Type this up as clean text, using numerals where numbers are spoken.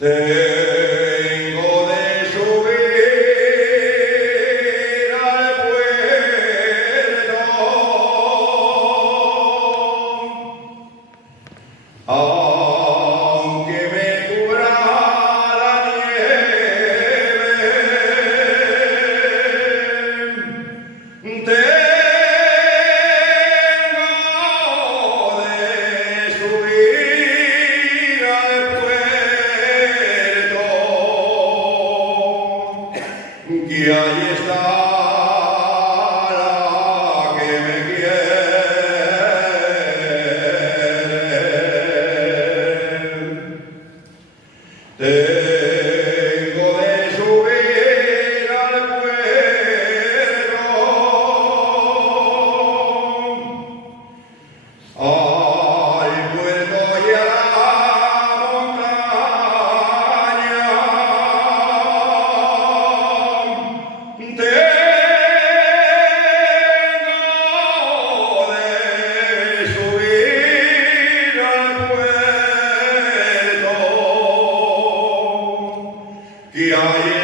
Tengo de subir al puerto, aunque me cubra la nieve. Tengo de subir al puerto, que ahí está la que me quiere. Tengo de subir al puerto, al puerto y a la montaña. Tengo de subir al puerto, que ahí